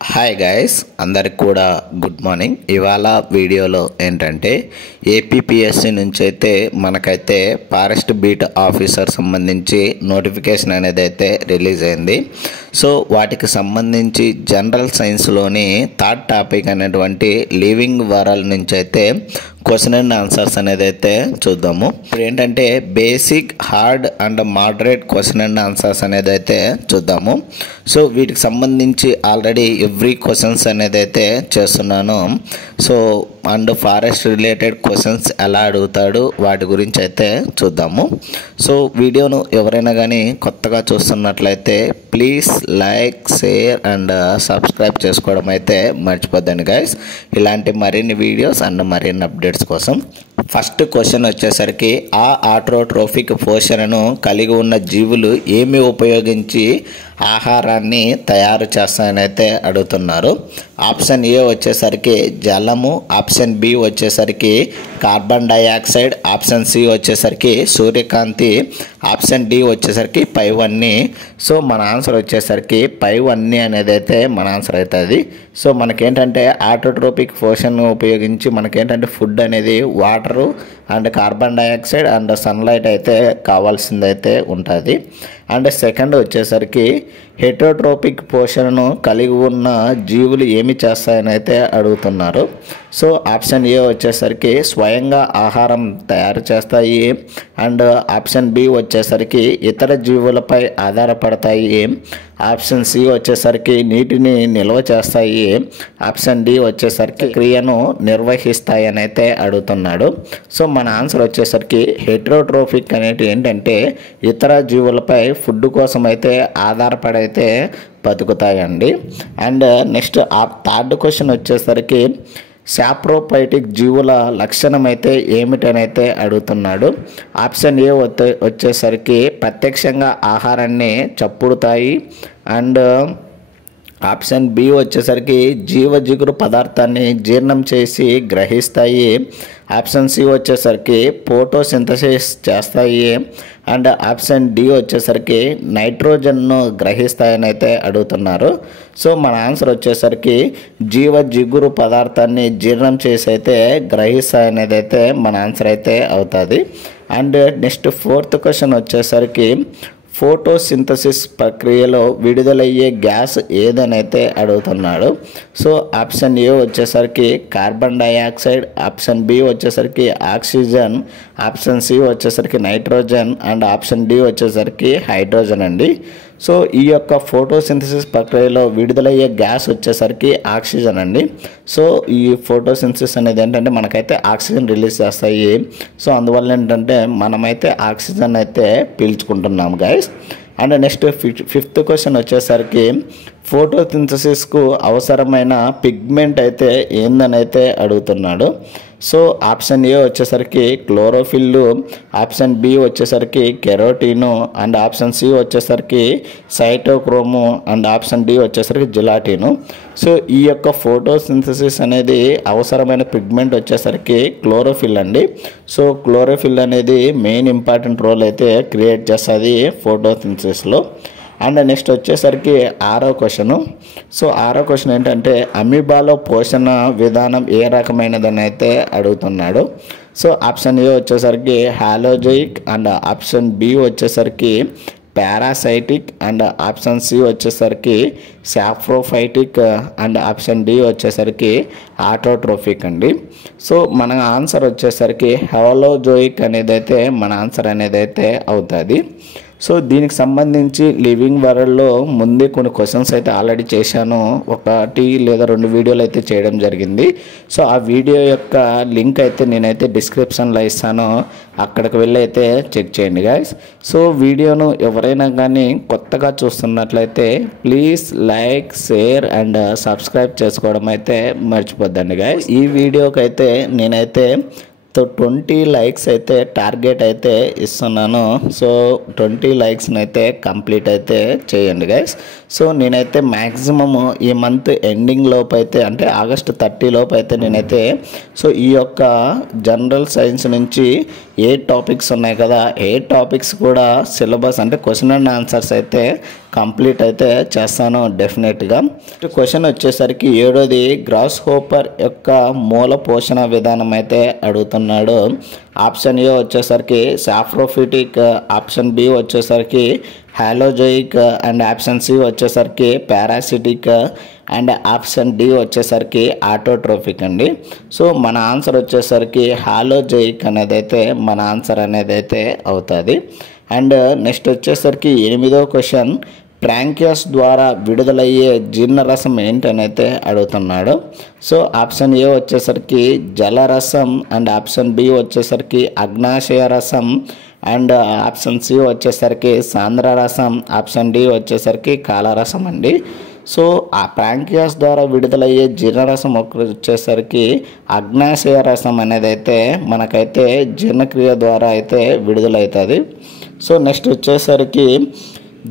Hi guys, అందరికి కూడా good morning. ఇవాళ వీడియోలో ఏంటంటే ఏపీపీఎస్సీ నుంచి అయితే మనకైతే ఫారెస్ట్ బీట్ ఆఫీసర్ సంబంధించి నోటిఫికేషన్ అనేది అయితే రిలీజ్ అయింది. సో వాటికి సంబంధించి జనరల్ సైన్స్లోని థర్డ్ టాపిక్ అనేటువంటి లివింగ్ వరల్డ్ నుంచి అయితే క్వశ్చన్ అండ్ ఆన్సర్స్ అనేది అయితే చూద్దాము. ఇప్పుడు ఏంటంటే basic, hard and moderate question and answers అనేది అయితే చూద్దాము. సో వీటికి సంబంధించి ఆల్రెడీ ఎవ్రీ క్వశ్చన్స్ అనేది అయితే చేస్తున్నాను. So and forest related questions ఎలా అడుగుతాడు వాటి గురించి అయితే చూద్దాము. సో వీడియోను ఎవరైనా కానీ కొత్తగా చూస్తున్నట్లయితే please like, share and subscribe చేసుకోవడం అయితే మర్చిపోద్దండి గైస్. ఇలాంటి మరిన్ని వీడియోస్ అండ్ మరిన్ని అప్డేట్స్ కోసం. ఫస్ట్ క్వశ్చన్ వచ్చేసరికి ఆటోట్రోఫిక్ పోషణను కలిగి ఉన్న జీవులు ఏమి ఉపయోగించి ఆహారాన్ని తయారు చేస్తాయని అయితే అడుగుతున్నారు. ఆప్షన్ ఏ వచ్చేసరికి జలము, ఆప్షన్ బి వచ్చేసరికి కార్బన్ డైఆక్సైడ్, ఆప్షన్ సి వచ్చేసరికి సూర్యకాంతి, ఆప్షన్ డి వచ్చేసరికి పైవన్నీ. సో మన ఆన్సర్ వచ్చేసరికి పైవన్నీ అనేది అయితే మన ఆన్సర్ అవుతుంది. సో మనకేంటంటే ఆటోట్రోపిక్ పోషన్ ఉపయోగించి మనకేంటంటే ఫుడ్ అనేది water and carbon dioxide and sunlight అయితే కావాల్సిందైతే ఉంటుంది. అండ్ సెకండ్ వచ్చేసరికి హెటరోట్రోపిక్ పోషణను కలిగి ఉన్న జీవులు ఏమి చేస్తాయని అయితే అడుగుతున్నారు. సో ఆప్షన్ ఏ వచ్చేసరికి స్వయంగా ఆహారం తయారు చేస్తాయి. అండ్ ఆప్షన్ బి వచ్చేసరికి ఇతర జీవులపై ఆధారపడతాయి. ఆప్షన్ సి వచ్చేసరికి నీటిని నిల్వ చేస్తాయి. ఆప్షన్ డి వచ్చేసరికి క్రియను నిర్వహిస్తాయి అని అయితే అడుగుతున్నాడు. సో మన ఆన్సర్ వచ్చేసరికి హెటరోట్రోఫిక్ అనేది ఏంటంటే ఇతర జీవులపై ఫుడ్ కోసం అయితే ఆధారపడైతే బతుకుతాయండి. అండ్ నెక్స్ట్ థర్డ్ క్వశ్చన్ వచ్చేసరికి సాప్రోఫైటిక్ జీవుల లక్షణం అయితే ఏమిటనైతే అడుగుతున్నాడు. ఆప్షన్ ఏ వచ్చేసరికి ప్రత్యక్షంగా ఆహారాన్ని చప్పుడుతాయి. అండ్ ఆప్షన్ బి వచ్చేసరికి జీవజిగురు పదార్థాన్ని జీర్ణం చేసి గ్రహిస్తాయి. ఆప్షన్ సి వచ్చేసరికి ఫోటోసింథసిస్ చేస్తాయి. అండ్ ఆప్షన్ డి వచ్చేసరికి నైట్రోజన్ను గ్రహిస్తాయని అయితే అడుగుతున్నారు. సో మన ఆన్సర్ వచ్చేసరికి జీవజిగురు పదార్థాన్ని జీర్ణం చేసి అయితే గ్రహిస్తాయనేది అయితే మన ఆన్సర్ అయితే అవుతుంది. అండ్ నెక్స్ట్ ఫోర్త్ క్వశ్చన్ వచ్చేసరికి ఫోటోసింథసిస్ ప్రక్రియలో విడుదలయ్యే గ్యాస్ ఏదనైతే అడుగుతున్నాడు. సో ఆప్షన్ ఏ వచ్చేసరికి కార్బన్ డైఆక్సైడ్, ఆప్షన్ బి వచ్చేసరికి ఆక్సిజన్, ఆప్షన్ సి వచ్చేసరికి నైట్రోజన్ అండ్ ఆప్షన్ డి వచ్చేసరికి హైడ్రోజన్ అండి. సో ఈ యొక్క ఫోటోసింథసిస్ ప్రక్రియలో విడుదలయ్యే గ్యాస్ వచ్చేసరికి ఆక్సిజన్ అండి. సో ఈ ఫోటోసింథసిస్ అనేది ఏంటంటే మనకైతే ఆక్సిజన్ రిలీజ్ చేస్తాయి. సో అందువల్ల ఏంటంటే మనమైతే ఆక్సిజన్ అయితే పీల్చుకుంటున్నాం guys. And next fifth question వచ్చేసరికి ఫోటోసింథసిస్కు అవసరమైన పిగ్మెంట్ అయితే ఏందని అయితే అడుగుతున్నాడు. సో ఆప్షన్ ఏ వచ్చేసరికి క్లోరోఫిల్, ఆప్షన్ బి వచ్చేసరికి కెరోటిను అండ్ ఆప్షన్ సి వచ్చేసరికి సైటోక్రోము అండ్ ఆప్షన్ డి వచ్చేసరికి జిలాటిను. సో ఈ యొక్క ఫోటోసింథసిస్ అనేది అవసరమైన పిగ్మెంట్ వచ్చేసరికి క్లోరోఫిల్ అండి. సో క్లోరోఫిల్ అనేది మెయిన్ ఇంపార్టెంట్ రోల్ అయితే క్రియేట్ చేస్తుంది ఫోటోసింథసిస్లో. అండ్ నెక్స్ట్ వచ్చేసరికి ఆరో క్వశ్చను. సో ఆరో క్వశ్చన్ ఏంటంటే అమీబాలో పోషణ విధానం ఏ రకమైనదని అయితే అడుగుతున్నాడు. సో ఆప్షన్ ఏ వచ్చేసరికి హాలోజోయిక్ అండ్ ఆప్షన్ బి వచ్చేసరికి పారాసైటిక్ అండ్ ఆప్షన్ సి వచ్చేసరికి సాప్రోఫైటిక్ అండ్ ఆప్షన్ డి వచ్చేసరికి ఆటోట్రోఫిక్ అండి. సో మన ఆన్సర్ వచ్చేసరికి హాలోజోయిక్ అనేది అయితే మన ఆన్సర్ అనేది అయితే అవుతుంది. సో దీనికి సంబంధించి లివింగ్ వరల్డ్లో ముందే కొన్ని క్వశ్చన్స్ అయితే ఆల్రెడీ చేశాను. ఒకటి లేదా రెండు వీడియోలు అయితే చేయడం జరిగింది. సో ఆ వీడియో యొక్క లింక్ అయితే నేనైతే డిస్క్రిప్షన్లో ఇస్తాను, అక్కడికి వెళ్ళి అయితే చెక్ చేయండి గైస్. సో వీడియోను ఎవరైనా కానీ కొత్తగా చూస్తున్నట్లయితే please like, share and subscribe చేసుకోవడం అయితే మర్చిపోద్దండి గైస్. ఈ వీడియోకి అయితే నేనైతే సో 20 లైక్స్ అయితే టార్గెట్ అయితే ఇస్తున్నాను. సో 20 లైక్స్ని అయితే కంప్లీట్ అయితే చేయండి గైస్. సో నేనైతే మ్యాక్సిమము ఈ మంత్ ఎండింగ్ లోపు అయితే అంటే ఆగస్ట్ 30 లోపు అయితే నేనైతే సో ఈ యొక్క జనరల్ సైన్స్ నుంచి ఏ టాపిక్స్ ఉన్నాయి కదా ఏ టాపిక్స్ కూడా సిలబస్ అంటే క్వశ్చన్ అండ్ ఆన్సర్స్ అయితే కంప్లీట్ అయితే చేస్తాను డెఫినెట్గా. క్వశ్చన్ వచ్చేసరికి 7ది గ్రాస్ హోపర్ యొక్క మూల పోషణ విధానం అయితే అడుగుతున్నాడు. ఆప్షన్ ఏ వచ్చేసరికి సాఫ్రోఫిటిక్, ఆప్షన్ బి వచ్చేసరికి హాలోజోయిక్ అండ్ ఆప్షన్ సి వచ్చేసరికి పారాసిటిక్ అండ్ ఆప్షన్ డి వచ్చేసరికి ఆటోట్రోఫిక్ అండి. సో మన ఆన్సర్ వచ్చేసరికి హాలోజోయిక్ అనేది అయితే మన ఆన్సర్ అనేది అయితే అవుతుంది. అండ్ నెక్స్ట్ వచ్చేసరికి 8వ క్వశ్చన్ ట్రాంకియస్ ద్వారా విడుదలయ్యే జీర్ణరసం ఏంటనైతే అడుగుతున్నాడు. సో ఆప్షన్ ఏ వచ్చేసరికి జలరసం అండ్ ఆప్షన్ బి వచ్చేసరికి అగ్నాశయ రసం అండ్ ఆప్షన్ సి వచ్చేసరికి సాంద్ర రసం, ఆప్షన్ డి వచ్చేసరికి కాలరసం అండి. సో ఆ ప్రాంకియాస్ ద్వారా విడుదలయ్యే జీర్ణరసం వచ్చేసరికి అగ్నాశయ రసం అనేది అయితే మనకైతే జీర్ణక్రియ ద్వారా అయితే విడుదలవుతుంది. సో నెక్స్ట్ వచ్చేసరికి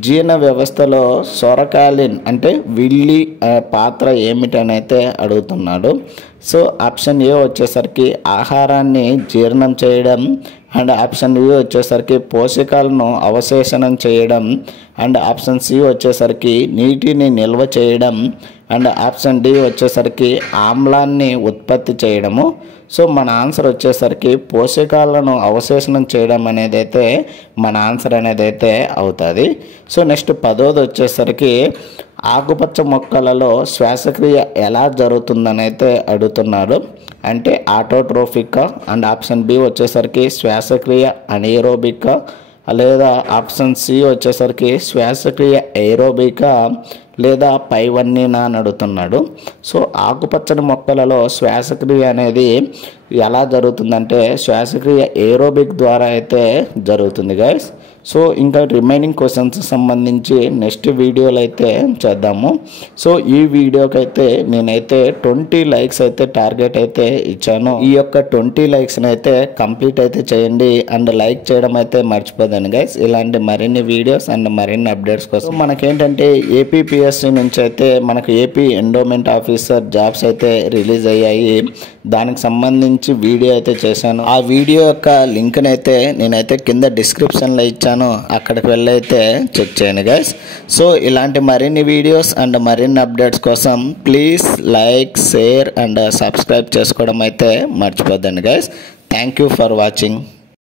జీర్ణ వ్యవస్థలో సొరకాలిన్ అంటే విల్లి పాత్ర ఏమిటనైతే అడుగుతున్నాడు. సో ఆప్షన్ ఏ వచ్చేసరికి ఆహారాన్ని జీర్ణం చేయడం అండ్ ఆప్షన్ బి వచ్చేసరికి పోషకాలను అవశేషణం చేయడం అండ్ ఆప్షన్ సి వచ్చేసరికి నీటిని నిల్వ చేయడం అండ్ ఆప్షన్ డి వచ్చేసరికి ఆమ్లాన్ని ఉత్పత్తి చేయడము. సో మన ఆన్సర్ వచ్చేసరికి పోషకాలను అవశేషణం చేయడం అనేది అయితే మన ఆన్సర్ అనేది అయితే అవుతుంది. సో నెక్స్ట్ 10వది వచ్చేసరికి ఆకుపచ్చ మొక్కలలో శ్వాసక్రియ ఎలా జరుగుతుందని అయితే అడుగుతున్నాడు. అంటే ఆటోట్రోఫిక్ అండ్ ఆప్షన్ బి వచ్చేసరికి శ్వాసక్రియ అనెరోబిక్ లేదా ఆప్షన్ సి వచ్చేసరికి శ్వాసక్రియ ఏరోబిక్ లేదా పైవన్నీనా అని అడుగుతున్నాడు. సో ఆకుపచ్చని మొక్కలలో శ్వాసక్రియ అనేది ఎలా జరుగుతుందంటే శ్వాసక్రియ ఏరోబిక్ ద్వారా అయితే జరుగుతుంది గైస్. సో ఇంకా రిమైనింగ్ క్వశ్చన్స్ సంబంధించి నెక్స్ట్ వీడియోలో అయితే చేద్దాము. సో ఈ వీడియోకి అయితే నేనైతే 20 లైక్స్ అయితే టార్గెట్ అయితే ఇచ్చాను. ఈ యొక్క 20 లైక్స్ని అయితే కంప్లీట్ అయితే చేయండి అండ్ లైక్ చేయడం అయితే మర్చిపోదండి గైస్. ఇలాంటి మరిన్ని వీడియోస్ అండ్ మరిన్ని అప్డేట్స్ కోసం మనకేంటంటే ఏపీపీఎస్సీ నుంచి అయితే మనకు ఏపీ ఎండోమెంట్ ఆఫీసర్ జాబ్స్ అయితే రిలీజ్ అయ్యాయి. దానికి సంబంధించి వీడియో అయితే చేశాను. ఆ వీడియో యొక్క లింక్ని అయితే నేనైతే కింద డిస్క్రిప్షన్లో ఇచ్చాను, అక్కడికి వెళ్ళి అయితే చెక్ చేయండి గైస్. సో ఇలాంటి మరిన్ని వీడియోస్ అండ్ మరిన్ని అప్డేట్స్ కోసం please like, share and subscribe చేసుకోవడం అయితే మర్చిపోద్దండి guys. Thank you for watching.